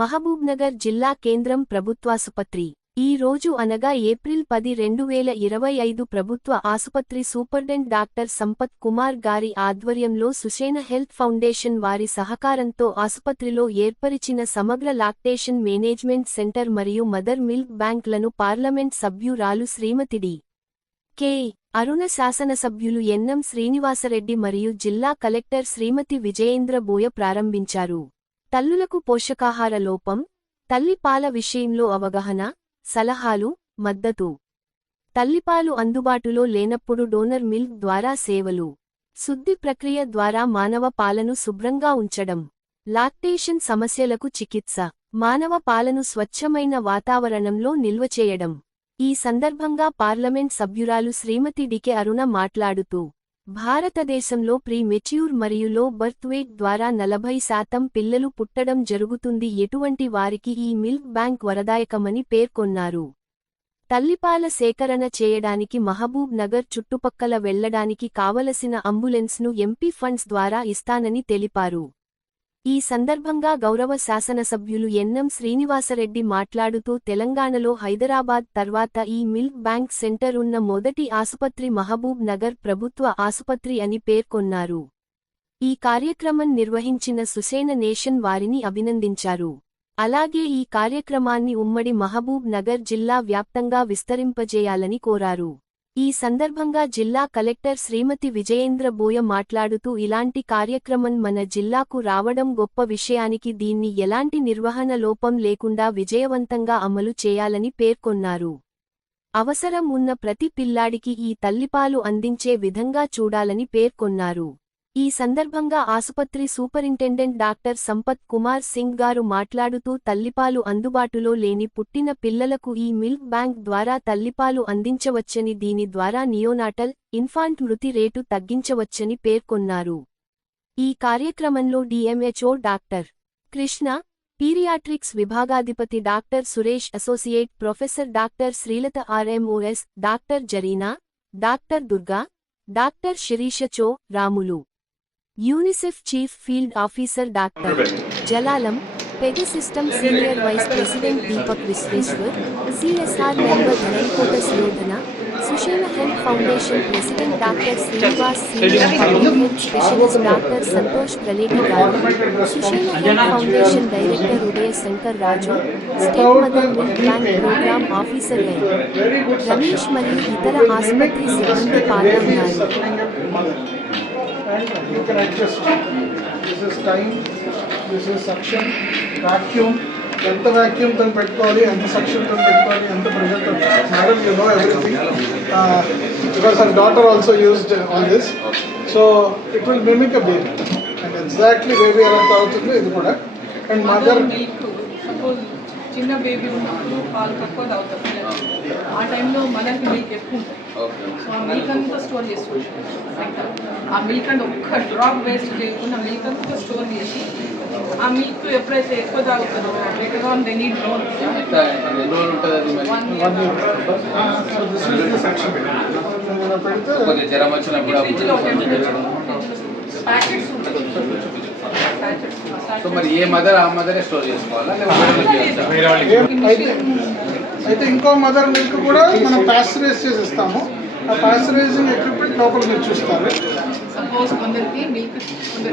మహబూబ్నగర్ జిల్లా కేంద్రం ప్రభుత్వాసుపత్రి ఈ రోజు అనగా ఏప్రిల్ 10, 2025 ప్రభుత్వ ఆసుపత్రి సూపరింటెండెంట్ డాక్టర్ సంపత్ కుమార్ గారి ఆధ్వర్యంలో సుషేణ హెల్త్ ఫౌండేషన్ వారి సహకారంతో ఆసుపత్రిలో ఏర్పరిచిన సమగ్ర లాక్టేషన్ మేనేజ్మెంట్ సెంటర్ మరియు మదర్ మిల్క్ బ్యాంక్లను పార్లమెంట్ సభ్యురాలు శ్రీమతి డి. కె. అరుణ శాసనసభ్యులు ఎన్ఎం శ్రీనివాసరెడ్డి మరియు జిల్లా కలెక్టర్ శ్రీమతి విజయేంద్ర బోయ ప్రారంభించారు. తల్లులకు పోషకాహార లోపం, తల్లి పాల విషయంలో అవగాహన, సలహాలు, మద్దతు. తల్లిపాలు అందుబాటులో లేనప్పుడు డోనర్ మిల్క్ ద్వారా సేవలు. శుద్ధి ప్రక్రియ ద్వారా మానవ పాలను శుభ్రంగా ఉంచడం. లాక్టేషన్ సమస్యలకు చికిత్స. మానవ పాలను స్వచ్ఛమైన వాతావరణంలో నిల్వ చేయడం. ఈ సందర్భంగా పార్లమెంట్ సభ్యురాలు శ్రీమతి డి. కె. అరుణ మాట్లాడుతూ, భారతదేశంలో ప్రీ మెచ్యూర్ మరియు లో బర్త్ వెయిట్ ద్వారా 40% పిల్లలు పుట్టడం జరుగుతుంది. ఎటువంటి వారికి ఈ మిల్క్ బ్యాంక్ వరదాయకమని పేర్కొన్నారు. తల్లిపాల సేకరణ చేయడానికి మహబూబ్ నగర్ చుట్టుపక్కల వెళ్లడానికి కావలసిన అంబులెన్స్ను ఎంపీ ఫండ్స్ ద్వారా ఇస్తానని తెలిపారు. ఈ సందర్భంగా గౌరవ శాసనసభ్యులు ఎన్ఎం శ్రీనివాసరెడ్డి మాట్లాడుతూ తెలంగాణలో హైదరాబాద్ తర్వాత ఈ మిల్క్ బ్యాంక్ సెంటర్ ఉన్న మొదటి ఆసుపత్రి మహబూబ్ నగర్ ప్రభుత్వ ఆసుపత్రి అని పేర్కొన్నారు. ఈ కార్యక్రమం నిర్వహించిన సుషేణ నేషన్ వారిని అభినందించారు. అలాగే ఈ కార్యక్రమాన్ని ఉమ్మడి మహబూబ్ నగర్ జిల్లా వ్యాప్తంగా విస్తరింపజేయాలని కోరారు. ఈ సందర్భంగా జిల్లా కలెక్టర్ శ్రీమతి విజయేంద్ర బోయ మాట్లాడుతూ ఇలాంటి కార్యక్రమం మన జిల్లాకు రావడం గొప్ప విషయానికి దీన్ని ఎలాంటి నిర్వహణ లోపం లేకుండా విజయవంతంగా అమలు చేయాలని పేర్కొన్నారు. అవసరం ఉన్న ప్రతి పిల్లాడికి ఈ తల్లిపాలు అందించే విధంగా చూడాలని పేర్కొన్నారు. ఈ సందర్భంగా ఆసుపత్రి సూపరింటెండెంట్ డాక్టర్ సంపత్ కుమార్ సింగ్ గారు మాట్లాడుతూ తల్లిపాలు అందుబాటులో లేని పుట్టిన పిల్లలకు ఈ మిల్క్ బ్యాంక్ ద్వారా తల్లిపాలు అందించవచ్చని, దీని ద్వారా నియోనాటల్, ఇన్ఫాంట్ మృతి రేటు తగ్గించవచ్చని పేర్కొన్నారు. ఈ కార్యక్రమంలో డిఎంహెచ్ఓ డాక్టర్ కృష్ణ, పీరియాట్రిక్స్ విభాగాధిపతి doctor Suresh, associate professor doctor Srilatha, RMOs doctor Zareena, doctor Durga, doctor Sirisha చో, Ramulu, UNICEF chief field officer doctor జలాలం, Pega Systems senior vice president Deepak Vishweshwar, CSR member ధనైకోట శోధన, Sushena health foundation president doctor Srinivas, senior public health specialist doctor Santosh Praleti గారు, Sushena health foundation director Udaya Shankar రాజు, state mother milk bank programme officer N. Ramesh మరియు ఇతర ఆసుపత్రి సిబ్బంది పాల్గొన్నారు. And you can adjust. This is time, this is suction, vacuum. ఎంత vacuum తో పెట్టుకోవాలి, ఎంత suction తో పెట్టుకోవాలి, ఎంత pressure తో. Madam, you know everything. Because her daughter also used all this. So it will mimic a baby. And exactly baby ఎలా తాగుతుందో ఇది కూడా. And mother milk, suppose చిన్న బేబీ ఉన్నప్పుడు పాలు తక్కువ తాగుతారు. ఆ టైంలో మదర్కి మిల్క్ ఎక్కువ ఉంటుంది. సో ఆ మిల్క్ అంతా స్టోర్ చేసుకుంటాం. ఆ మిల్క్ అంతా ఒక్క డ్రాప్ వేస్ట్ చేయకుండా మిల్క్ అంతా స్టోర్ చేసి ఆ మిల్క్ ఎప్పుడైతే ఎక్కువ తాగుతారో later on they need more. Packets ఉంటాయి. సో మరి ఏ మదర్ ఆ మదరే స్టోర్ చేసుకోవాలా? అయితే ఇంకో మదర్ మిల్క్ కూడా మనం పాస్చరైజ్ చేసి ఇస్తాము. ఆ పాస్చరైజింగ్ ఎక్విప్మెంట్ లోపల మీరు చూస్తారు. సపోజ్ కొందరికి మిల్క్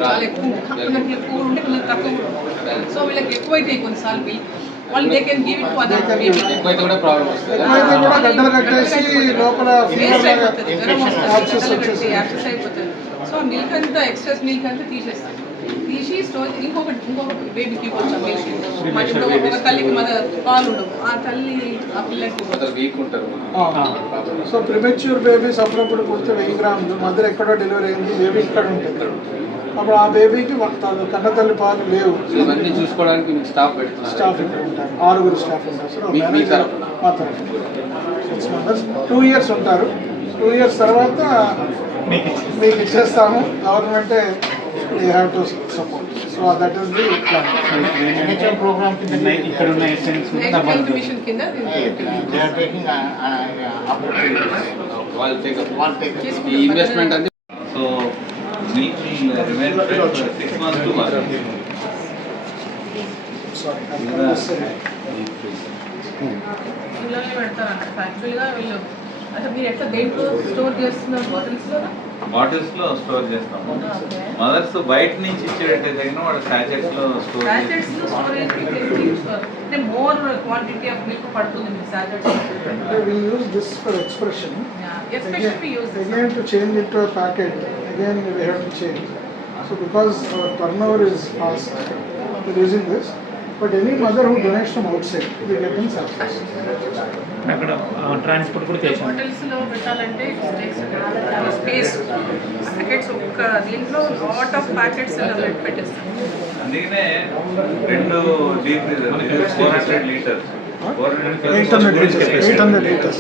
చాలా ఎక్కువ, కొందరికి ఎక్కువ ఉంటే కొందరికి తక్కువ ఉంటుంది. సో వీళ్ళకి ఎక్కువైతే కొన్నిసార్లు మిల్క్ వాళ్ళు they can give it to other baby. ఎక్కువైతే కూడా ప్రాబ్లం వస్తుంది. ఎక్కువైతే కూడా గడ్డలు కట్టేసి లోపల వేస్ట్ అయిపోతుంది, జ్వరం వస్తుంది, యాక్సెస్ అయిపోతుంది. సో మిల్క్ అంతా ఎక్స్ట్రాస్ మిల్క్ అంతా తీసేస్తాం. తీసి స్టోర్ ఇంకొక బేబీకి ఇవ్వచ్చు మిల్క్. ఒక తల్లికి మదర్ పాలు ఉండవు, ఆ తల్లి ఆ పిల్లకి వీక్ ఉంటారు. సో ప్రిమెచ్యూర్ బేబీస్ అప్పుడప్పుడు పుడితే 1000 గ్రాములు, మదర్ ఎక్కడో డెలివరీ అయింది, బేబీ ఇక్కడ ఉంటుంది. అప్పుడు ఆ బేబీకి కన్న తల్లి పాలు లేవు. ఇవన్నీ చూసుకోవడానికి మీకు స్టాఫ్ పెడుతున్నారు. స్టాఫ్ ఇక్కడ ఉంటారు, 6 స్టాఫ్ ఉంటారు. సో మా తరఫున 6 మెంబర్స్ 2 years ఉంటారు. 2 years తర్వాత మీకు ఇచ్చేస్తాము. గవర్నమెంటే they have to support. So that is the plan. NHM program కింద ఇక్కడ ఉన్న ఎసెన్స్ హెల్త్ మిషన్ కింద they are taking up to 3 years. వాళ్ళు టేక్ చేసుకుంటారు. ఈ ఇన్వెస్ట్మెంట్ అంది. So milk will remain fresh for 6 months to 1 year. So sorry. పిల్లల్ని పెడతారంట యాక్చువల్గా వీళ్ళు అంటే మీరు ఎట్లా దేంట్లో స్టోర్ చేస్తున్నారు బాటిల్స్ లో స్టోర్ చేస్తాం. మదర్స్ బయట నుంచి ఇచ్చేటట్టయితే వాడు సాచెట్స్ లో స్టోర్ అంటే మోర్ క్వాంటిటీ ఆఫ్ మిల్క్ పడుతుంది మీ sachets. We use this for expression. Especially we use this. Again to change it to a packet, again we have to change. So because our turnover is fast, we're using this. But any mother who donates from outside, we get in surplus. అక్కడ transport కూడా చేసాం. హోటల్స్లో పెట్టాలంటే space packets ఒక్క దీంట్లో lot of packets పెట్టేస్తాం. అందుకనే 2 deep freezer 400 litres 800 liters. 800 liters.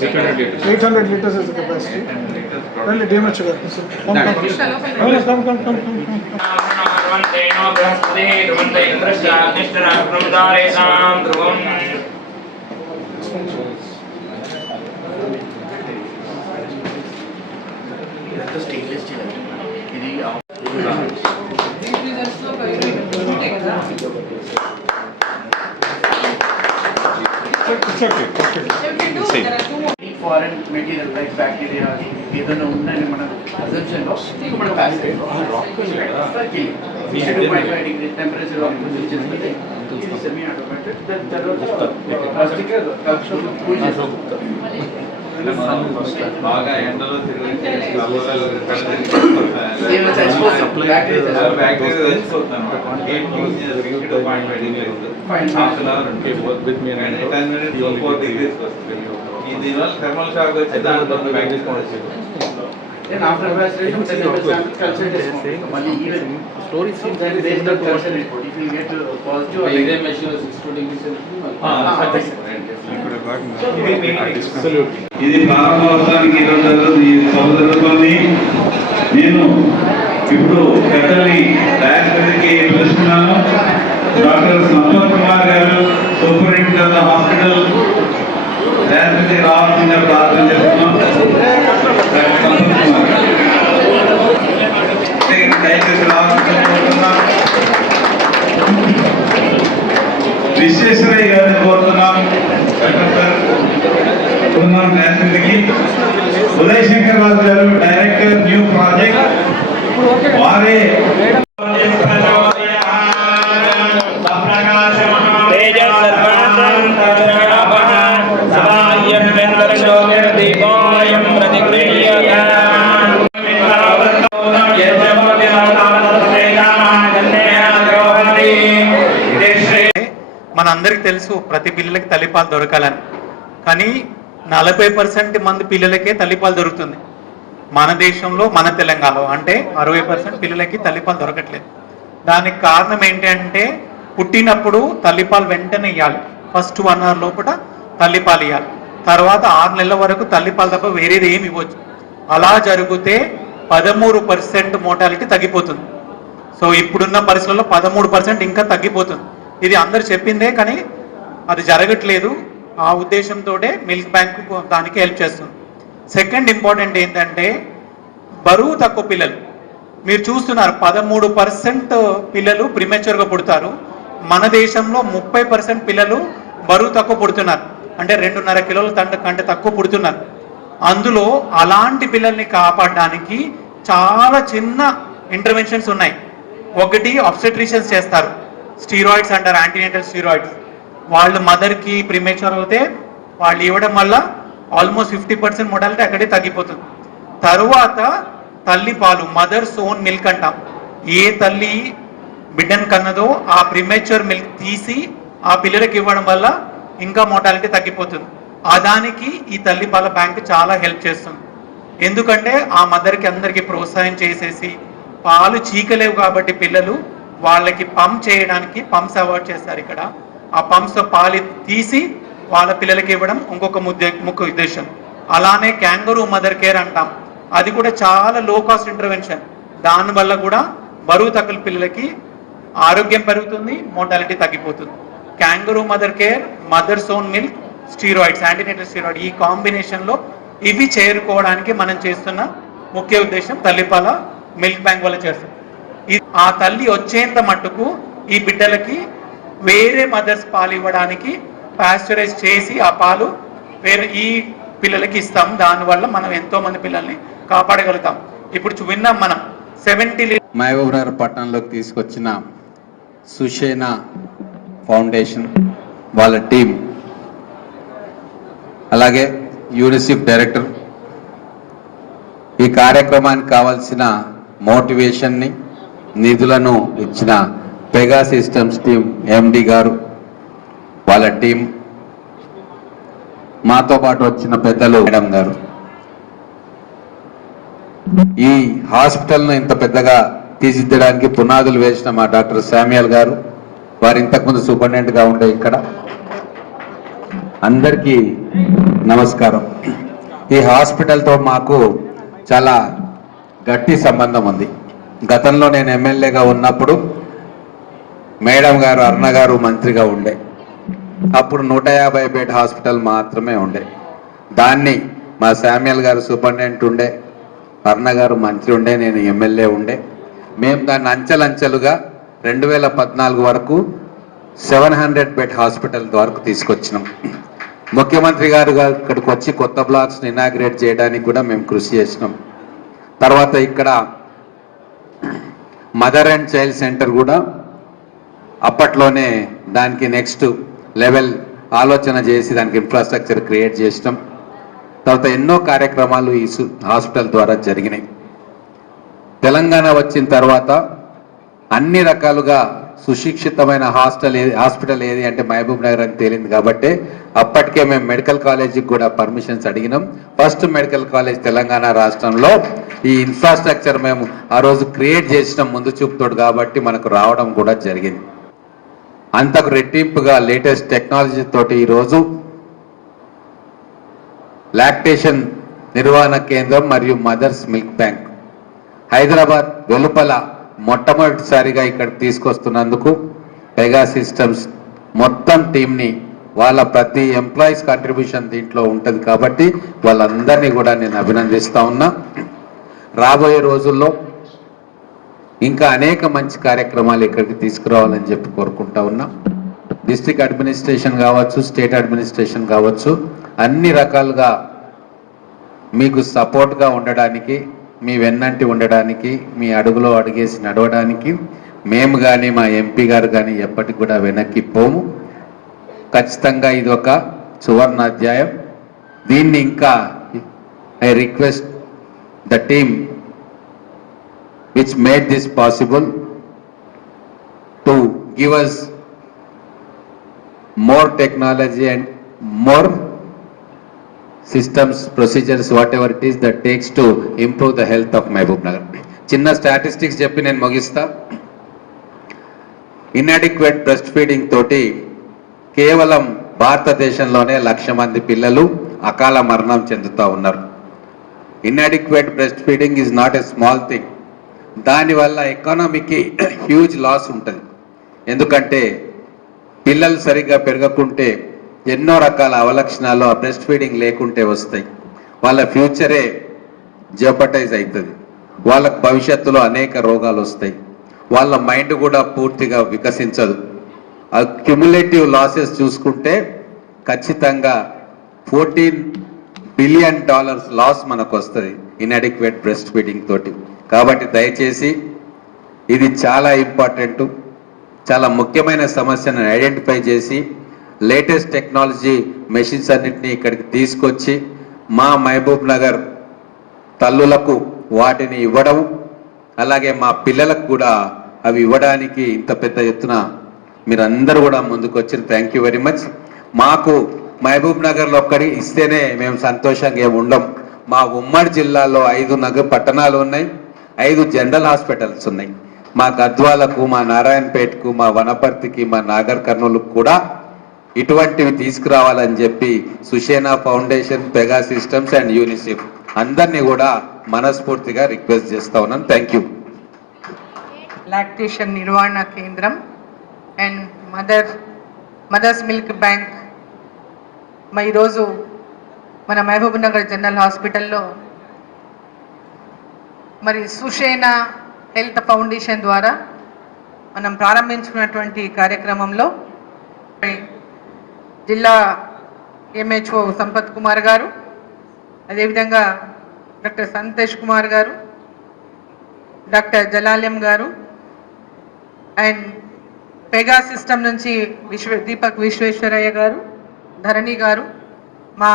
800 liters is the capacity. Well, damage sugar. Come. ధ్రువంతేనో బృహస్పతి ధ్రువంత ఇంద్రశ్చాగ్నిష్టరాగ్రమదారేషాం ధ్రువం. ఇదంతా స్టెయిన్లెస్ స్టీల్ అండి. ఇది డీప్ ఫ్రీజర్స్లో ఉంటాయి కదా. ఫారెన్ మెటీరియల్ లైక్ బ్యాక్టీరియా ఏదైనా ఉందని మన అజంప్షన్లో మన ప్యాకెట్ 2.5 డిగ్రీ టెంపరేచర్ చేసుకుంటే సెమీ ఆటోమేటెడ్ దాని తర్వాత ప్లాస్టిక్ బాగా ఎండలో తిరిగి దీనివల్ల థర్మల్ షాక్ వచ్చి దాంట్లో then after evacuation then they will culture test mali even story seems that there is no culture report if you get positive or ఇదే మెషిన్ 60 డిగ్రీస్ ఇది ప్రారంభోత్సవానికి ఈరోజు ఈ సభ జరుగుతోంది. నేను ఇప్పుడు పెద్దల్ని డైరెక్టర్కి పిలుస్తున్నాను. డాక్టర్ సంపత్ కుమార్ గారు సూపరింటెండెంట్ హాస్పిటల్ డైరెక్టర్కి రావాల్సిందిగా ప్రార్థన చేస్తున్నాం. దయచేసి రావాల్సిందిగా కోరుతున్నాం. విశ్వేశ్వరయ్య గారిని కోరుతున్నాం. ఉదయ్ శంకర్ రాజు గారు డైరెక్టర్ న్యూ ప్రాజెక్ట్ వారే మనందరికి తెలుసు ప్రతి పిల్లలకి తల్లిపాలు దొరకాలని, కానీ 40% మంది పిల్లలకే తల్లిపాలు దొరుకుతుంది మన దేశంలో, మన తెలంగాణలో. అంటే 60% పిల్లలకి తల్లిపాలు దొరకట్లేదు. దానికి కారణం ఏంటంటే పుట్టినప్పుడు తల్లిపాలు వెంటనే ఇవ్వాలి. ఫస్ట్ 1 hour లోపల తల్లిపాలు ఇవ్వాలి. తర్వాత 6 నెలల వరకు తల్లిపాలు తప్ప వేరేది ఏమి ఇవ్వచ్చు. అలా జరిగితే 13% మోర్టాలిటీ తగ్గిపోతుంది. సో ఇప్పుడున్న పరిస్థితుల్లో 13% ఇంకా తగ్గిపోతుంది. ఇది అందరు చెప్పిందే, కానీ అది జరగట్లేదు. ఆ ఉద్దేశంతో మిల్క్ బ్యాంక్ దానికి హెల్ప్ చేస్తుంది. సెకండ్ ఇంపార్టెంట్ ఏంటంటే బరువు తక్కువ పిల్లలు మీరు చూస్తున్నారు. 13% పిల్లలు ప్రిమెచ్యూర్గా పుడతారు. మన దేశంలో 30% పిల్లలు బరువు తక్కువ పుడుతున్నారు. అంటే 2.5 కిలోల కంటే తక్కువ పుడుతున్నారు. అందులో అలాంటి పిల్లల్ని కాపాడడానికి చాలా చిన్న ఇంటర్వెన్షన్స్ ఉన్నాయి. ఒకటి ఆబ్స్టెట్రిషియన్స్ చేస్తారు, స్టీరాయిడ్స్ అంటారు, యాంటీనేటల్ స్టీరాయిడ్స్. వాళ్ళు మదర్కి ప్రిమేచ్యూర్ అవుతే వాళ్ళు ఇవ్వడం వల్ల ఆల్మోస్ట్ 50% మోర్టాలిటీ అక్కడే తగ్గిపోతుంది. తరువాత తల్లి పాలు, మదర్స్ ఓన్ మిల్క్ అంటాం. ఏ తల్లి బిడ్డను కన్నదో ఆ ప్రిమేచ్యూర్ మిల్క్ తీసి ఆ పిల్లలకి ఇవ్వడం వల్ల ఇంకా మోర్టాలిటీ తగ్గిపోతుంది. దానికి ఈ తల్లి పాల బ్యాంక్ చాలా హెల్ప్ చేస్తుంది. ఎందుకంటే ఆ మదర్కి అందరికీ ప్రోత్సాహం చేసేసి పాలు చీకలేవు కాబట్టి పిల్లలు వాళ్ళకి పంప్ చేయడానికి పంప్స్ అవాయిడ్ చేస్తారు. ఇక్కడ ఆ పంప్స్ పాలు తీసి వాళ్ళ పిల్లలకి ఇవ్వడం ఇంకొక ముఖ్య ఉద్దేశం. అలానే క్యాంగరూ మదర్ కేర్ అంటాం, అది కూడా చాలా లో కాస్ట్ ఇంటర్వెన్షన్. దానివల్ల కూడా బరువు తక్కువ పిల్లలకి ఆరోగ్యం పెరుగుతుంది, మోర్టాలిటీ తగ్గిపోతుంది. Kangaroo mother care, mother's own milk, steroids, antenatal steroid, ఈ కాంబినేషన్లో ఇవి చేరుకోవడానికి మనం చేస్తున్న ముఖ్య ఉద్దేశం తల్లిపాల మిల్క్ బ్యాంక్ వల్ల చేస్తాం. ఆ తల్లి వచ్చేంత మట్టుకు ఈ బిడ్డలకి వేరే మదర్స్ పాలు ఇవ్వడానికి పాస్చరైజ్ చేసి ఆ పాలు వేరే ఈ పిల్లలకి ఇస్తాం. దానివల్ల మనం ఎంతో మంది పిల్లల్ని కాపాడగలుగుతాం. ఇప్పుడు విన్నాం మనం 70 మహబూబ్ నగర్ పట్టణంలోకి తీసుకొచ్చిన సుషేనా ఫౌండేషన్ వాళ్ళ టీం, అలాగే యూనిసెఫ్ డైరెక్టర్, ఈ కార్యక్రమానికి కావాల్సిన మోటివేషన్ని, నిధులను ఇచ్చిన పెగా సిస్టమ్స్ టీం ఎండి గారు, వాళ్ళ టీం, మాతో పాటు వచ్చిన పెద్దలు మేడం గారు, ఈ హాస్పిటల్ను ఇంత పెద్దగా తీర్చిదిద్దడానికి పునాదులు వేసిన మా డాక్టర్ శామ్యుయల్ గారు, వారు ఇంతకుముందు సూపరింటెండెంట్గా ఉండే ఇక్కడ. అందరికీ నమస్కారం. ఈ హాస్పిటల్తో మాకు చాలా గట్టి సంబంధం ఉంది. గతంలో నేను ఎమ్మెల్యేగా ఉన్నప్పుడు మేడం గారు, అరుణ గారు మంత్రిగా ఉండే. అప్పుడు 150 బెడ్ హాస్పిటల్ మాత్రమే ఉండే. దాన్ని మా శామ్యుయల్ గారు సూపరింటెండెంట్ ఉండే, అరుణ గారు మంత్రి ఉండే, నేను ఎమ్మెల్యే ఉండే. మేము దాన్ని అంచెలంచెలుగా 2014 వరకు 700 బెడ్ హాస్పిటల్ వరకు తీసుకొచ్చినాం. ముఖ్యమంత్రి గారు ఇక్కడికి వచ్చి కొత్త బ్లాక్స్ని ఇనాగ్రేట్ చేయడానికి కూడా మేము కృషి చేసినాం. తర్వాత ఇక్కడ మదర్ అండ్ చైల్డ్ సెంటర్ కూడా అప్పట్లోనే దానికి నెక్స్ట్ లెవెల్ ఆలోచన చేసి దానికి ఇన్ఫ్రాస్ట్రక్చర్ క్రియేట్ చేసినాం. తర్వాత ఎన్నో కార్యక్రమాలు ఈ హాస్పిటల్ ద్వారా జరిగినాయి. తెలంగాణ వచ్చిన తర్వాత అన్ని రకాలుగా సుశిక్షితమైన హాస్పిటల్ ఏది అంటే మహబూబ్ నగర్ అని తేలింది. కాబట్టి అప్పటికే మేము మెడికల్ కాలేజీకి కూడా పర్మిషన్స్ అడిగినాం. ఫస్ట్ మెడికల్ కాలేజ్ తెలంగాణ రాష్ట్రంలో. ఈ ఇన్ఫ్రాస్ట్రక్చర్ మేము ఆ రోజు క్రియేట్ చేసినాం ముందు చూపుతోడు, కాబట్టి మనకు రావడం కూడా జరిగింది. అంతకు రెట్టింపుగా లేటెస్ట్ టెక్నాలజీ తోటి ఈరోజు లాక్టేషన్ నిర్వహణ కేంద్రం మరియు మదర్స్ మిల్క్ బ్యాంక్ హైదరాబాద్ వెలుపల మొట్టమొదటిసారిగా ఇక్కడ తీసుకొస్తున్నందుకు పెగా సిస్టమ్స్ మొత్తం టీంని, వాళ్ళ ప్రతి ఎంప్లాయీస్ కాంట్రిబ్యూషన్ దీంట్లో ఉంటుంది. కాబట్టి వాళ్ళందరినీ కూడా నేను అభినందిస్తా ఉన్నా. రాబోయే రోజుల్లో ఇంకా అనేక మంచి కార్యక్రమాలు ఇక్కడికి తీసుకురావాలని చెప్పి కోరుకుంటా ఉన్నా. డిస్ట్రిక్ట్ అడ్మినిస్ట్రేషన్ కావచ్చు, స్టేట్ అడ్మినిస్ట్రేషన్ కావచ్చు, అన్ని రకాలుగా మీకు సపోర్ట్గా ఉండడానికి, మీ వెన్నంటి ఉండడానికి, మీ అడుగులో అడుగేసి నడవడానికి మేము కానీ మా ఎంపీ గారు కానీ ఎప్పటికి కూడా వెనక్కి పోము. ఖచ్చితంగా ఇది ఒక సువర్ణ అధ్యాయం. దీన్ని ఇంకా I request the team which made this possible to give us more technology and more systems, procedures, whatever it is that takes to improve the health of Mehboob Nagar. చిన్న స్టాటిస్టిక్స్ చెప్పి నేను ముగిస్తా. ఇన్అడిక్వేట్ బ్రెస్ట్ ఫీడింగ్ తోటి కేవలం భారతదేశంలోనే 1,00,000 మంది పిల్లలు అకాల మరణం చెందుతూ ఉన్నారు. Inadequate breast feeding is not a small thing. దానివల్ల ఎకానమీకి హ్యూజ్ లాస్ ఉంటుంది. ఎందుకంటే పిల్లలు సరిగ్గా పెరగకుంటే ఎన్నో రకాల అవలక్షణాలు ఆ బ్రెస్ట్ ఫీడింగ్ లేకుంటే వస్తాయి. వాళ్ళ ఫ్యూచరే జెపటైజ్ అవుతుంది. వాళ్ళకు భవిష్యత్తులో అనేక రోగాలు వస్తాయి. వాళ్ళ మైండ్ కూడా పూర్తిగా వికసించదు. ఆ క్యుములేటివ్ లాసెస్ చూసుకుంటే ఖచ్చితంగా $14 బిలియన్ లాస్ మనకు వస్తుంది ఇన్అడిక్వేట్ బ్రెస్ట్ ఫీడింగ్ తోటి. కాబట్టి దయచేసి ఇది చాలా ఇంపార్టెంట్, చాలా ముఖ్యమైన సమస్యను ఐడెంటిఫై చేసి లేటెస్ట్ టెక్నాలజీ మెషిన్స్ అన్నింటినీ ఇక్కడికి తీసుకొచ్చి మా మహబూబ్ నగర్ తల్లులకు వాటిని ఇవ్వడం, అలాగే మా పిల్లలకు కూడా అవి ఇవ్వడానికి ఇంత పెద్ద ఎత్తున మీరందరూ కూడా ముందుకు వచ్చి థ్యాంక్ యూ వెరీ మచ్. మాకు మహబూబ్ నగర్లో ఒక్కడి ఇస్తేనే మేము సంతోషంగా ఏమి ఉండం. మా ఉమ్మడి జిల్లాలో 5 పట్టణాలు ఉన్నాయి, 5 జనరల్ హాస్పిటల్స్ ఉన్నాయి. మా గద్వాలకు, మా నారాయణపేటకు, మా వనపర్తికి, మా నాగర్ కర్నూలుకు కూడా ఇటువంటివి తీసుకురావాలని చెప్పి Sushena foundation, Pega systems and UNICEF అందరినీ కూడా మనస్ఫూర్తిగా రిక్వెస్ట్ చేస్తా ఉన్నాను. Thank you. లాక్టేషన్ నిర్వహణ కేంద్రం అండ్ మదర్స్ మిల్క్ బ్యాంక్ ఈరోజు మన మహబూబ్ నగర్ జనరల్ హాస్పిటల్లో మరి సుషేనా హెల్త్ ఫౌండేషన్ ద్వారా మనం ప్రారంభించుకున్నటువంటి కార్యక్రమంలో జిల్లా ఎంహెచ్ఓ సంపత్ కుమార్ గారు, అదేవిధంగా డాక్టర్ సంతోష్ కుమార్ గారు, డాక్టర్ జలాల్యం గారు, అండ్ పెగా సిస్టమ్ నుంచి దీపక్ విశ్వేశ్వరయ్య గారు, ధరణి గారు, మా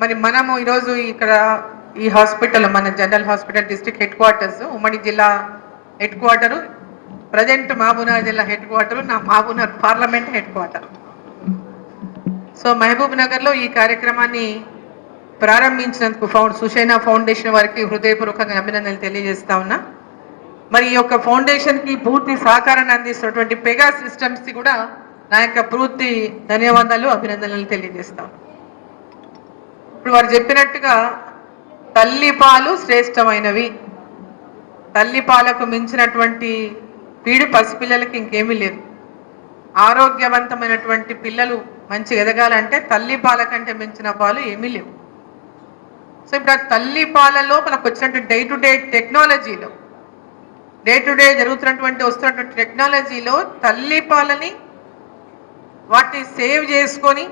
మరి మనము ఈరోజు ఇక్కడ ఈ హాస్పిటల్, మన general hospital district head quarters, ఉమ్మడి జిల్లా హెడ్ క్వార్టరు, ప్రజెంట్ మహబూబ్నగర్ జిల్లా హెడ్ క్వార్టరు, నా Mahabubnagar parliament head quarter. So మహబూబ్ నగర్లో ఈ కార్యక్రమాన్ని ప్రారంభించినందుకు సుషేనా ఫౌండేషన్ వారికి హృదయపూర్వకంగా అభినందనలు తెలియజేస్తా ఉన్నా. మరి ఈ యొక్క ఫౌండేషన్కి పూర్తి సహకారాన్ని అందిస్తున్నటువంటి పెగా సిస్టమ్స్కి కూడా నా యొక్క పూర్తి ధన్యవాదాలు, అభినందనలు తెలియజేస్తాం. ఇప్పుడు వారు చెప్పినట్టుగా తల్లిపాలు శ్రేష్టమైనవి, తల్లిపాలకు మించినటువంటి పీడు పసిపిల్లలకి ఇంకేమీ లేదు. ఆరోగ్యవంతమైనటువంటి పిల్లలు మంచి ఎదగాలంటే తల్లిపాల కంటే మించిన పాలు ఏమీ లేవు. సో ఇప్పుడు ఆ తల్లిపాలలో మనకు వచ్చినటువంటి డే టు డే జరుగుతున్నటువంటి వస్తున్నటువంటి టెక్నాలజీలో తల్లిపాలని వాటిని సేవ్ చేసుకొని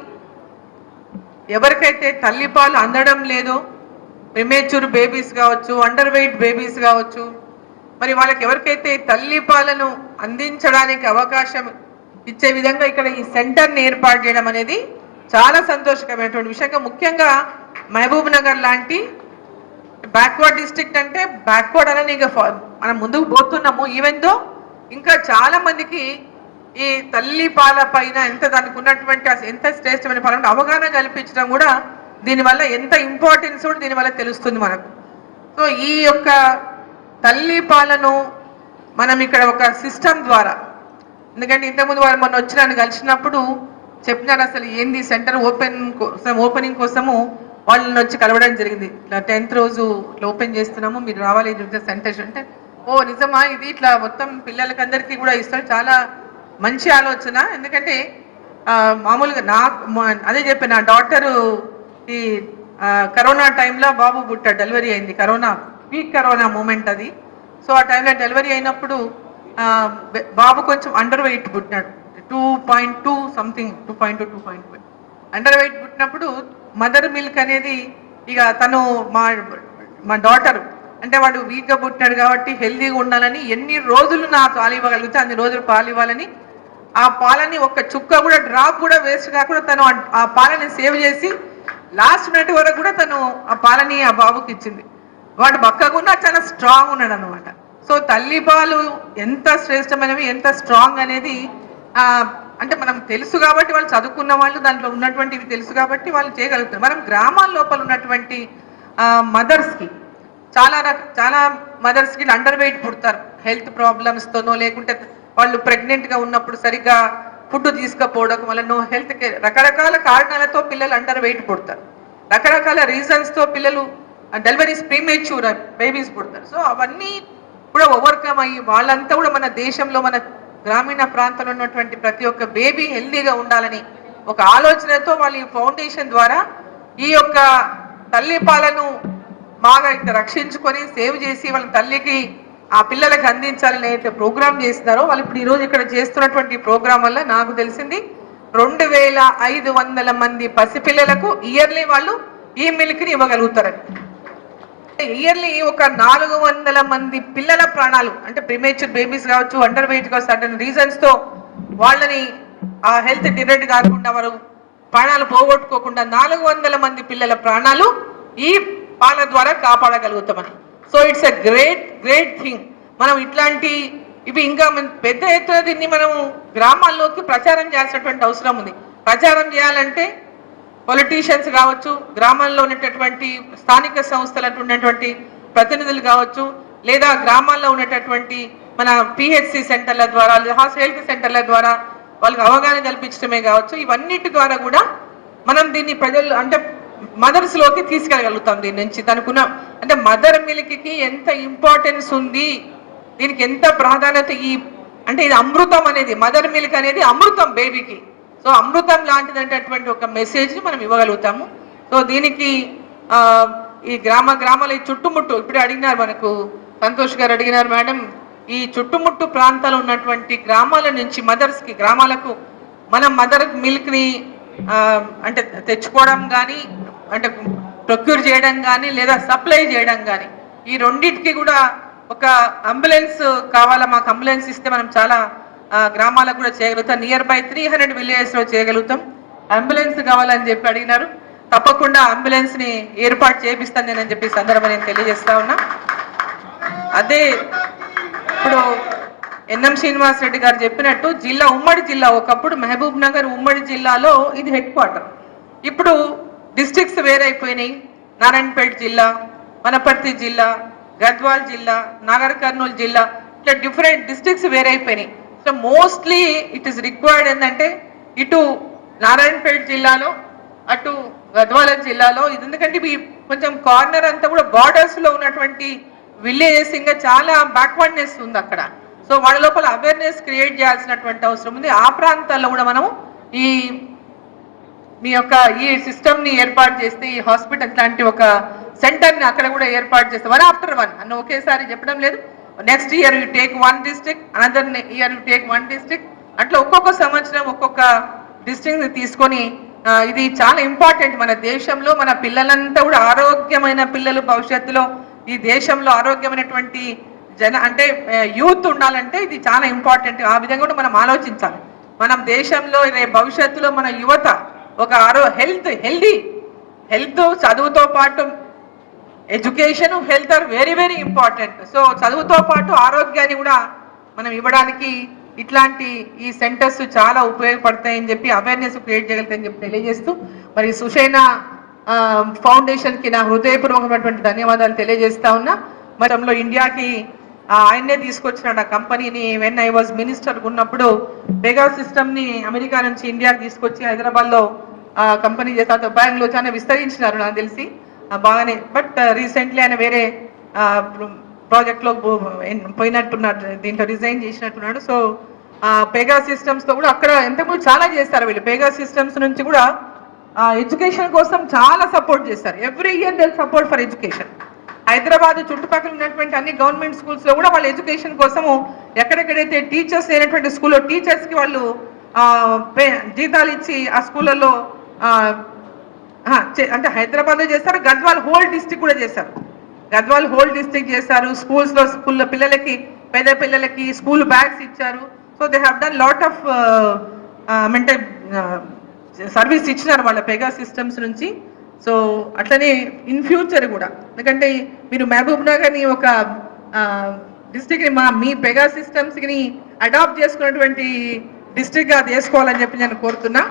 ఎవరికైతే తల్లిపాలు అందడం లేదో, ప్రిమేచ్యూర్ బేబీస్ కావచ్చు, అండర్ వెయిట్ బేబీస్ కావచ్చు, మరి వాళ్ళకి ఎవరికైతే తల్లిపాలను అందించడానికి అవకాశం ఇచ్చే విధంగా ఇక్కడ ఈ సెంటర్ని ఏర్పాటు చేయడం అనేది చాలా సంతోషకరమైనటువంటి విషయంగా, ముఖ్యంగా మహబూబ్ నగర్ లాంటి బ్యాక్వర్డ్ డిస్ట్రిక్ట్ అంటే బ్యాక్వర్డ్ అని ఇక మనం ముందుకు పోతున్నాము. ఈవెన్ దో ఇంకా చాలా మందికి ఈ తల్లి పాల పైన దానికి ఉన్నటువంటి ఎంత శ్రేష్టమైన పాలన అవగాహన కల్పించడం కూడా దీనివల్ల ఎంత ఇంపార్టెన్స్ కూడా దీనివల్ల తెలుస్తుంది మనకు. సో ఈ యొక్క తల్లి పాలను మనం ఇక్కడ ఒక సిస్టమ్ ద్వారా, ఎందుకంటే ఇంతకుముందు వారు మొన్న వచ్చి నన్ను కలిసినప్పుడు చెప్పినారు అసలు ఏంది సెంటర్ ఓపెనింగ్ కోసము వాళ్ళని వచ్చి కలవడం జరిగింది. ఇట్లా 10th రోజు ఓపెన్ చేస్తున్నాము, మీరు రావాలి సెంటర్ అంటే, ఓ నిజమా, ఇది ఇట్లా మొత్తం పిల్లలకి అందరికీ కూడా ఇస్తారు, చాలా మంచి ఆలోచన. ఎందుకంటే మామూలుగా అదే చెప్పి నా డాటరు ఈ కరోనా టైంలో బాబు పుట్టాడు, డెలివరీ అయింది, కరోనా మూమెంట్ అది. సో ఆ టైంలో డెలివరీ అయినప్పుడు బాబు కొంచెం అండర్ వెయిట్ పుట్టినాడు, 2.2 సంథింగ్, 2.2 అండర్ వెయిట్ పుట్టినప్పుడు మదర్ మిల్క్ అనేది ఇక తను మా డాటర్ అంటే వాడు వీక్గా పుట్టినాడు కాబట్టి హెల్దీగా ఉండాలని ఎన్ని రోజులు నా పాలు ఇవ్వగలిగితే అన్ని రోజులు పాలు ఇవ్వాలని, ఆ పాలని ఒక్క చుక్క కూడా డ్రాప్ కూడా వేస్ట్ కాకుండా తను ఆ పాలని సేవ్ చేసి లాస్ట్ మినిట్ వరకు కూడా తను ఆ పాలని ఆ బాబుకి ఇచ్చింది. వాడు బక్కగా చాలా స్ట్రాంగ్ ఉన్నాడు అనమాట. సో తల్లి పాలు ఎంత శ్రేష్టమైనవి, ఎంత స్ట్రాంగ్ అనేది అంటే మనం తెలుసు కాబట్టి, వాళ్ళు చదువుకున్న వాళ్ళు దాంట్లో ఉన్నటువంటివి తెలుసు కాబట్టి వాళ్ళు చేయగలుగుతారు. మనం గ్రామాల లోపల ఉన్నటువంటి మదర్స్కి చాలా మదర్స్కి అండర్ వెయిట్ పుడతారు, హెల్త్ ప్రాబ్లమ్స్తోనో లేకుంటే వాళ్ళు ప్రెగ్నెంట్గా ఉన్నప్పుడు సరిగ్గా ఫుడ్ తీసుకపోవడం వలన హెల్త్ కేర్ రకరకాల కారణాలతో పిల్లలు అండర్ వెయిట్ పుడతారు, రకరకాల రీజన్స్తో పిల్లలు డెలివరీస్ ప్రీమేచ్యూర్ బేబీస్ పుడతారు. సో అవన్నీ కూడా ఓవర్కమ్ అయ్యి వాళ్ళంతా కూడా మన దేశంలో మన గ్రామీణ ప్రాంతంలో ఉన్నటువంటి ప్రతి ఒక్క బేబీ హెల్దీగా ఉండాలని ఒక ఆలోచనతో వాళ్ళు ఈ ఫౌండేషన్ ద్వారా ఈ యొక్క తల్లి పాలను బాగా రక్షించుకొని సేవ్ చేసి వాళ్ళ తల్లికి ఆ పిల్లలకి అందించాలని అయితే ప్రోగ్రామ్ చేస్తున్నారో వాళ్ళు ఇప్పుడు ఈరోజు ఇక్కడ చేస్తున్నటువంటి ప్రోగ్రాం వల్ల నాకు తెలిసింది 2500 మంది పసిపిల్లలకు ఇయర్లీ వాళ్ళు ఈ మిల్క్ని ఇవ్వగలుగుతారని. ఇయర్లీ ఒక 400 మంది పిల్లల ప్రాణాలు అంటే ప్రిమేచ్యూర్ బేబీస్ కావచ్చు, అండర్ వెయిట్ కావచ్చు, సర్టన్ రీజన్స్తో వాళ్ళని ఆ హెల్త్ డిరెక్ట్ కాకుండా వారు ప్రాణాలు పోగొట్టుకోకుండా 400 మంది పిల్లల ప్రాణాలు ఈ పాల ద్వారా కాపాడగలుగుతామని. So it's a great thing. మనం ఇట్లాంటి ఇవి ఇంకా పెద్ద ఎత్తున దీన్ని మనం గ్రామాల్లోకి ప్రచారం చేయాల్సినటువంటి అవసరం ఉంది. ప్రచారం చేయాలంటే పొలిటీషియన్స్ కావచ్చు, గ్రామాల్లో ఉన్నటువంటి స్థానిక సంస్థలు ఉన్నటువంటి ప్రతినిధులు కావచ్చు, లేదా గ్రామాల్లో ఉన్నటువంటి మన పిహెచ్సి సెంటర్ల ద్వారా, హెల్త్ సెంటర్ల ద్వారా వాళ్ళకి అవగాహన కల్పించడమే కావచ్చు, ఇవన్నిటి ద్వారా కూడా మనం దీన్ని ప్రజలు అంటే మదర్స్లోకి తీసుకెళ్ళగలుగుతాం. దీని నుంచి తనకున్న అంటే మదర్ మిల్క్కి ఎంత ఇంపార్టెన్స్ ఉంది, దీనికి ఎంత ప్రాధాన్యత, అంటే ఇది అమృతం అనేది, మదర్ మిల్క్ అనేది అమృతం బేబీకి. సో అమృతం లాంటిదంటే ఒక మెసేజ్ని మనం ఇవ్వగలుగుతాము. సో దీనికి ఈ గ్రామాల ఈ చుట్టుముట్టు ఇప్పుడే అడిగినారు మనకు సంతోష్ గారు అడిగినారు మేడం, ఈ చుట్టుముట్టు ప్రాంతాలు ఉన్నటువంటి గ్రామాల నుంచి మదర్స్కి గ్రామాలకు మనం మదర్ మిల్క్ని అంటే తెచ్చుకోవడం కానీ అంటే ప్రొక్యూర్ చేయడం కానీ లేదా సప్లై చేయడం కానీ ఈ రెండింటికి కూడా ఒక అంబులెన్స్ కావాలా, మాకు అంబులెన్స్ ఇస్తే మనం చాలా గ్రామాలకు కూడా చేయగలుగుతాం, నియర్ బై 300 విలేజెస్లో చేయగలుగుతాం, అంబులెన్స్ కావాలని చెప్పి అడిగినారు. తప్పకుండా అంబులెన్స్ని ఏర్పాటు చేపిస్తాను నేనని చెప్పి సందర్భంగా నేను తెలియజేస్తా ఉన్నా. అదే ఇప్పుడు ఎన్ఎం శ్రీనివాస్ రెడ్డి గారు చెప్పినట్టు ఉమ్మడి జిల్లా ఒకప్పుడు మహబూబ్ నగర్ ఉమ్మడి జిల్లాలో ఇది హెడ్ క్వార్టర్. ఇప్పుడు డిస్ట్రిక్ట్స్ వేరైపోయినాయి. నారాయణపేట జిల్లా, వనపర్తి జిల్లా, గద్వాల్ జిల్లా, నాగర్ కర్నూలు జిల్లా, ఇట్లా డిఫరెంట్ డిస్ట్రిక్ట్స్ వేరైపోయినాయి. So mostly it is required ఏంటంటే ఇటు నారాయణపేట జిల్లాలో అటు గద్వాల జిల్లాలో ఇది ఎందుకంటే ఇవి కొంచెం కార్నర్ అంతా కూడా బార్డర్స్లో ఉన్నటువంటి విలేజెస్ ఇంకా చాలా బ్యాక్వర్డ్నెస్ ఉంది అక్కడ. సో వాళ్ళ లోపల అవేర్నెస్ క్రియేట్ చేయాల్సినటువంటి అవసరం ఉంది. ఆ ప్రాంతాల్లో కూడా మనము మీ యొక్క ఈ సిస్టమ్ని ఏర్పాటు చేస్తే ఈ హాస్పిటల్ లాంటి ఒక సెంటర్ని అక్కడ కూడా ఏర్పాటు చేస్తే 1 after 1 అన్న ఒకేసారి చెప్పడం లేదు. Next year you take 1 district, another year you take 1 district, అట్లా ఒక్కొక్క సంవత్సరం ఒక్కొక్క డిస్ట్రిక్ట్ని తీసుకొని ఇది చాలా ఇంపార్టెంట్ మన దేశంలో. మన పిల్లలంతా కూడా ఆరోగ్యమైన పిల్లలు భవిష్యత్తులో ఈ దేశంలో ఆరోగ్యమైనటువంటి అంటే యూత్ ఉండాలంటే ఇది చాలా ఇంపార్టెంట్. ఆ విధంగా కూడా మనం ఆలోచించాలి. మనం దేశంలో భవిష్యత్తులో మన యువత ఒక హెల్త్ చదువుతో పాటు education health are very very important. So చదువుతో పాటు ఆరోగ్యాన్ని కూడా మనం ఇవ్వడానికి ఇట్లాంటి ఈ సెంటర్స్ చాలా ఉపయోగపడతాయని చెప్పి అవేర్నెస్ క్రియేట్ చేయగలుగుతాయని చెప్పి తెలియజేస్తూ మరి సుషైన ఫౌండేషన్కి నా హృదయపూర్వకమైనటువంటి ధన్యవాదాలు తెలియజేస్తా ఉన్నా. మతంలో ఇండియాకి ఆయన్నే తీసుకొచ్చినాడు ఆ కంపెనీని. వెన్ ఐ వాజ్ మినిస్టర్ ఉన్నప్పుడు పెగా సిస్టమ్ని అమెరికా నుంచి ఇండియాకి తీసుకొచ్చి హైదరాబాద్లో కంపెనీ చేస్తారు. బ్యాంగ్లో చాలా విస్తరించినారు నాకు తెలిసి బాగానే. బట్ రీసెంట్లీ ఆయన వేరే ప్రాజెక్ట్లో పోయినట్టున్నాడు, దీంట్లో రిజైన్ చేసినట్టున్నాడు. సో పెగా సిస్టమ్స్తో కూడా అక్కడ ఎంతకుముందు చాలా చేస్తారు వీళ్ళు. పెగా సిస్టమ్స్ నుంచి కూడా ఎడ్యుకేషన్ కోసం చాలా సపోర్ట్ చేస్తారు. Every year they support for education. Hyderabad చుట్టుపక్కల ఉన్నటువంటి అన్ని గవర్నమెంట్ స్కూల్స్లో కూడా వాళ్ళ ఎడ్యుకేషన్ కోసము ఎక్కడెక్కడైతే టీచర్స్ లేనటువంటి స్కూల్లో టీచర్స్కి వాళ్ళు జీతాలు ఇచ్చి ఆ స్కూళ్ళల్లో అంటే హైదరాబాద్లో చేస్తారు, గద్వాల్ హోల్ డిస్ట్రిక్ట్ కూడా చేశారు. గద్వాల్ హోల్ డిస్ట్రిక్ట్ చేశారు. స్కూల్లో పిల్లలకి పేద పిల్లలకి స్కూల్ బ్యాగ్స్ ఇచ్చారు. So they have done lot of అంటే సర్వీస్ ఇచ్చినారు వాళ్ళ పెగా సిస్టమ్స్ నుంచి. సో అట్లనే ఇన్ ఫ్యూచర్ కూడా ఎందుకంటే మీరు మహబూబ్ నగర్ని ఒక డిస్ట్రిక్ట్ని మీ పెగా సిస్టమ్స్ని అడాప్ట్ చేసుకున్నటువంటి డిస్ట్రిక్ట్గా చేసుకోవాలని చెప్పి నేను కోరుతున్నా.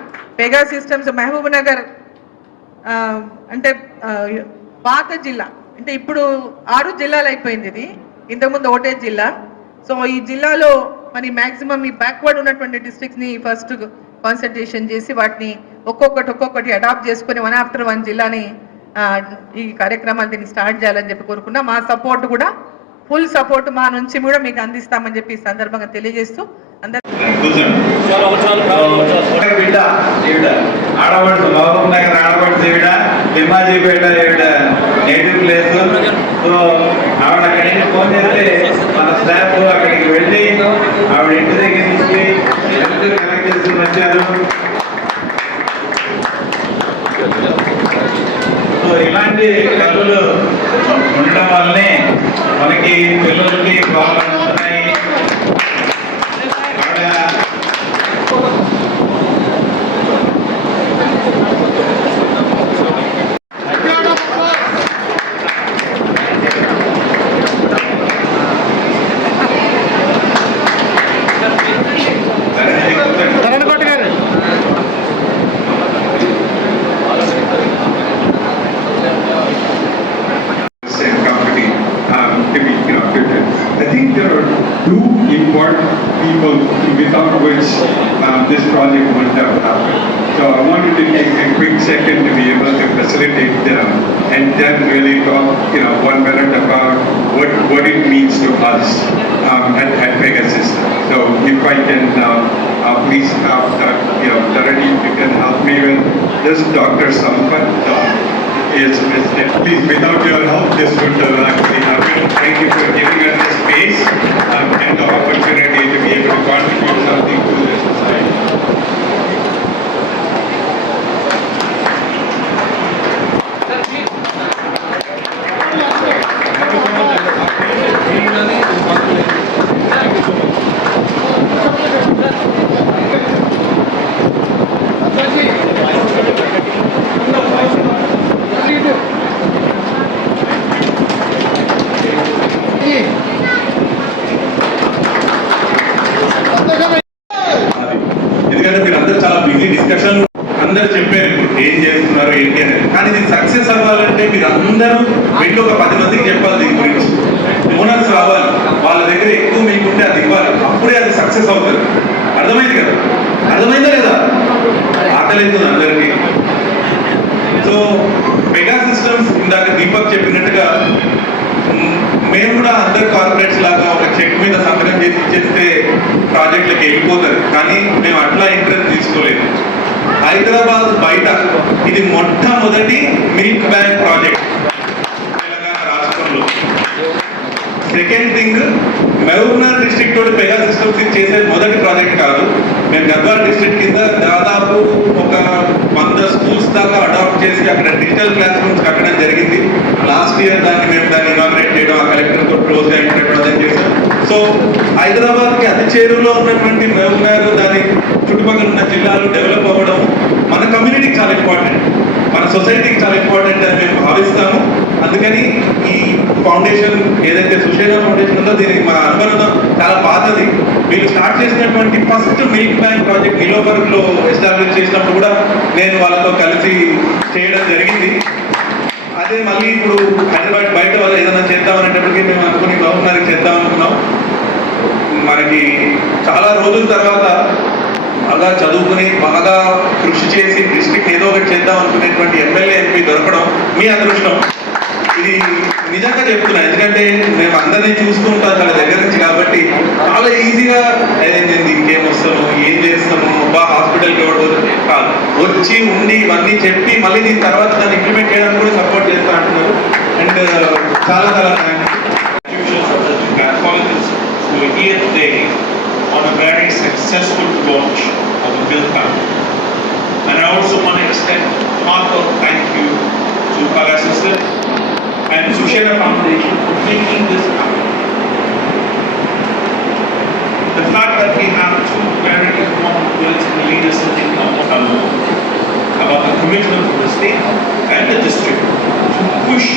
పెగా సిస్టమ్స్ మహబూబ్ నగర్ అంటే పాత జిల్లా అంటే ఇప్పుడు 6 జిల్లాలు అయిపోయింది ఇది, ఇంతకుముందు ఒకటే జిల్లా. సో ఈ జిల్లాలో మరి మ్యాక్సిమం ఈ బ్యాక్వర్డ్ ఉన్నటువంటి డిస్ట్రిక్ట్స్ని ఫస్ట్ కాన్సన్ట్రేషన్ చేసి వాటిని ఒక్కొక్కటి అడాప్ట్ చేసుకుని 1 after 1 జిల్లాని ఈ కార్యక్రమాన్ని దీన్ని స్టార్ట్ చేయాలని చెప్పి కోరుకున్నా. మా సపోర్ట్ కూడా ఫుల్ సపోర్ట్ మా నుంచి కూడా మీకు అందిస్తామని చెప్పి ఈ సందర్భంగా తెలియజేస్తూ ఆడపడుచు మహబూబ్ నగర్ ఆడపడుచు ఈవిడ తిమ్మాజీపేట ఈవిడ నేటివ్ ప్లేస్. సో ఆవిడ అక్కడి నుంచి ఫోన్ చేస్తే మన స్టాఫ్ అక్కడికి వెళ్ళి ఆవిడ ఇంటి దగ్గర నుంచి కలెక్ట్ చేసుకుని వచ్చారు. సో ఇలాంటి కథలు ఉండడం వల్లనే మనకి పిల్లలకి ప్రాబ్లమ్స్ ఉన్నాయి. I think there are 2 important people without which this project wouldn't have happened. So I wanted to take a quick second to be able to facilitate them and then really talk, 1 minute about what it means to us at Pegasus. So if I can please have that, Tharani, if you can help me with this, Dr. Sampath. Yes, President. Please, without your help, this would actually happen. Thank you for giving us the space and the opportunity to be able to contribute something to the society. ఎందుకంటే మీరు అందరూ చాలా busy discussion అందరూ చెప్పారు ఇప్పుడు ఏం చేస్తున్నారు ఏంటి అనేది. కానీ ఇది సక్సెస్ అవ్వాలంటే మీరు అందరూ వెళ్ళి ఒక 10 మందికి చెప్పాలి దీని గురించి. ఓనర్స్ రావాలి, వాళ్ళ దగ్గర ఎక్కువ మీకుంటే అది ఇవ్వాలి, అప్పుడే అది సక్సెస్ అవుతుంది. అర్థమైంది కదా? అర్థమైందా లేదా? ఆకలిస్తుంది అందరికీ. సో మెగా సిస్టమ్స్ ఇందాక దీపక్ చెప్పినట్టుగా మేము కూడా అందరు కార్పొరేట్స్ లాగా ఒక చెక్ మీద సంతకం చేసి ఇచ్చేస్తే ప్రాజెక్టులకి వెళ్ళిపోతుంది. కానీ మేము అట్లా ఇంట్రెస్ట్ తీసుకోలేదు. హైదరాబాద్ బయట ఇది మొట్టమొదటి మిల్క్ బ్యాంక్ ప్రాజెక్ట్ తెలంగాణ రాష్ట్రంలో. సెకండ్ థింగ్, మహబూబ్నగర్ డిస్ట్రిక్ట్ తోటి మెగా సిస్టమ్స్ చేసే మొదటి ప్రాజెక్ట్ కాదు. మేము గద్వాల డిస్ట్రిక్ట్ కింద దాదాపు ఒక 100 స్కూల్స్ దాకా అడాప్ట్ చేసి అక్కడ డిజిటల్ క్లాస్ రూమ్స్ కట్టడం జరిగింది. లాస్ట్ ఇయర్ దాన్ని ఇనాగ్రేట్ చేయడం, ఆ కలెక్టర్తో క్లోజ్గా ఇంట్రడ్యూస్ చేశాం. సో హైదరాబాద్కి అతి చేరువలో ఉన్నటువంటి మహబూబ్నగర్, దాని చుట్టుపక్కల ఉన్న జిల్లాలు డెవలప్ అవ్వడం మన కమ్యూనిటీకి చాలా ఇంపార్టెంట్, మన సొసైటీకి చాలా ఇంపార్టెంట్ అని మేము భావిస్తాము. అందుకని ఈ ఫౌండేషన్ ఏదైతే సుషేణ ఫౌండేషన్ ఉందో దీనికి మా అనుబంధం చాలా పాతది. వీళ్ళు స్టార్ట్ చేసినటువంటి ఫస్ట్ మిల్క్ బ్యాంక్ ప్రాజెక్ట్ నిలోఫర్లో ఎస్టాబ్లిష్ చేసినప్పుడు కూడా నేను వాళ్ళతో కలిసి చేయడం జరిగింది. అదే మళ్ళీ ఇప్పుడు హైదరాబాద్ బయట వాళ్ళు ఏదైనా చేద్దామనేటప్పటికీ మేము అనుకుని గవర్నర్కి చేద్దాం అనుకున్నాం. మనకి చాలా రోజుల తర్వాత బాగా చదువుకుని బాగా కృషి చేసి డిస్ట్రిక్ట్ ఏదో ఒకటి చేద్దాం అనుకునేటువంటి ఎమ్మెల్యే ఎంపీ దొరకడం మీ అదృష్టం. ఇది నిజంగా చెప్తున్నా, ఎందుకంటే మేము అందరినీ చూస్తూ ఉంటాం చాలా దగ్గర నుంచి. కాబట్టి చాలా ఈజీగా నేను ఇంకేం వస్తాను, ఏం చేస్తాను, హాస్పిటల్కి ఎవరు కాదు, వచ్చి ఉండి ఇవన్నీ చెప్పి మళ్ళీ దీని తర్వాత దాన్ని ఇంప్లిమెంట్ చేయడానికి కూడా సపోర్ట్ చేస్తా అంటున్నారు. అండ్ చాలా చాలా we're here today on a very successful launch of the Milk Bank. And I also want to extend a heartfelt thank you to Kala Sister and Sushena Foundation for making this happen. The fact that we have two very important political leaders sitting on Tamil about the commitment of the state and the district to push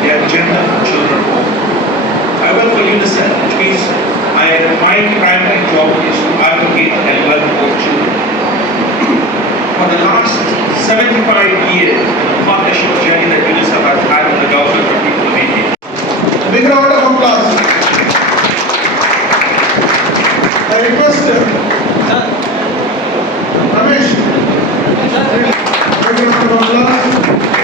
the agenda for children home. I work for UNICEF, which means my primary job is to advocate and welcome children. For the last 75 years, the partnership journey that UNICEF has had with the government of people of India. Big round of applause. I request Ramesh. Big round of applause.